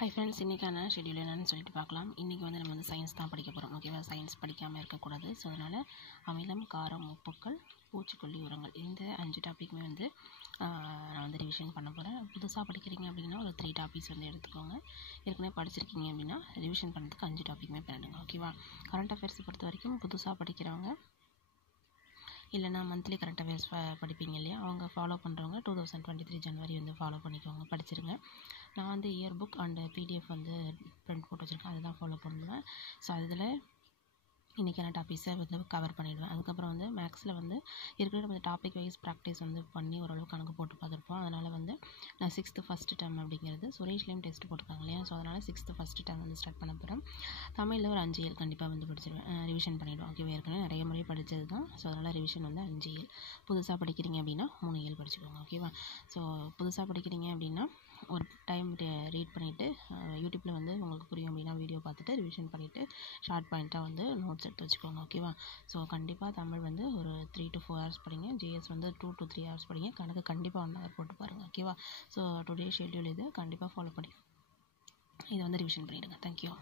Hi friends, இன்றைக்கான schedule என்னன்னு சொல்லிட்டு பார்க்கலாம். இன்றைக்கி வந்து நம்ம வந்து சயின்ஸ் தான் படிக்க போகிறோம். ஓகேவா? சயின்ஸ் படிக்காமல் இருக்கக்கூடாது. ஸோ அதனால் அமிலம், காரம், உப்புக்கள், பூச்சிக்கொல்லி உரங்கள் இந்த 5 டாப்பிக்குமே வந்து நான் வந்து ரிவிஷன் பண்ண போகிறேன். புதுசாக படிக்கிறீங்க அப்படின்னா ஒரு 3 டாபிக்ஸ் வந்து எடுத்துக்கோங்க. ஏற்கனவே படிச்சிருக்கீங்க அப்படின்னா ரிவிஷன் பண்ணுறதுக்கு 5 டாப்பிக்குமே பண்ணிடுங்க. ஓகேவா? கரண்ட் அஃபேர்ஸை பொறுத்த வரைக்கும் புதுசாக படிக்கிறவங்க இல்லைனா மந்த்லி கரண்ட் அஃபேர்ஸ் படிப்பீங்க இல்லையா, அவங்க ஃபாலோ பண்ணுறவங்க 2023 ஜனவரி வந்து ஃபாலோ பண்ணிக்கோங்க, படிச்சிருங்க. நான் வந்து இயர் புக் அண்டு பிடிஎஃப் வந்து பிரிண்ட் போட்டு வச்சுருக்கேன், அதுதான் ஃபாலோ பண்ணுவேன். ஸோ அதில் இன்றைக்கான டாபிக்ஸை வந்து கவர் பண்ணிவிடுவேன். அதுக்கப்புறம் வந்து மேக்ஸில் வந்து ஏற்கனவே நம்ம டாபிக் வைஸ் ப்ராக்டிஸ் வந்து பண்ணி ஓரளவுக்கு கணக்கு போட்டு பார்த்துருப்போம். அதனால் வந்து நான் 6th ஃபஸ்ட் டேர்ம் அப்படிங்கிறது சுரேஷ்லேயும் டெஸ்ட் போட்டிருக்காங்க இல்லையா, ஸோ அதனால் 6th ஃபஸ்ட் டேர்ம் வந்து ஸ்டார்ட் பண்ண போகிறேன். தமிழில் ஒரு 5 இயல் கண்டிப்பாக வந்து படிச்சிருவேன், ரிவிஷன் பண்ணிவிடுவோம். ஓகேவா? ஏற்கனவே நிறைய முறை படித்தது தான். ஸோ அதனால் ரிவிஷன் வந்து 5 இயல். புதுசாக படிக்கிறீங்க அப்படின்னா 3 இயல் படிச்சுக்கோங்க. ஓகேவா? ஸோ புதுசாக படிக்கிறீங்க அப்படின்னா ஒரு டைம் ரீட் பண்ணிவிட்டு யூடியூப்பில் வந்து உங்களுக்கு புரியும் அப்படின்னா வீடியோ பார்த்துட்டு ரிவிஷன் பண்ணிவிட்டு ஷார்ட் பாயிண்ட்டாக வந்து நோட்ஸ் எடுத்து வச்சுக்கோங்க. ஓகேவா? ஸோ கண்டிப்பாக தமிழ் வந்து ஒரு 3 to 4 hours படிங்க. ஜிஎஸ் வந்து 2 to 3 hours படிங்க. கணக்கு கண்டிப்பாக 1 hour போட்டு பாருங்கள். ஓகேவா? ஸோ டுடே ஷெட்யூல் இது கண்டிப்பாக ஃபாலோ பண்ணி இதை வந்து ரிவிஷன் பண்ணிவிடுங்க. தேங்க்யூ.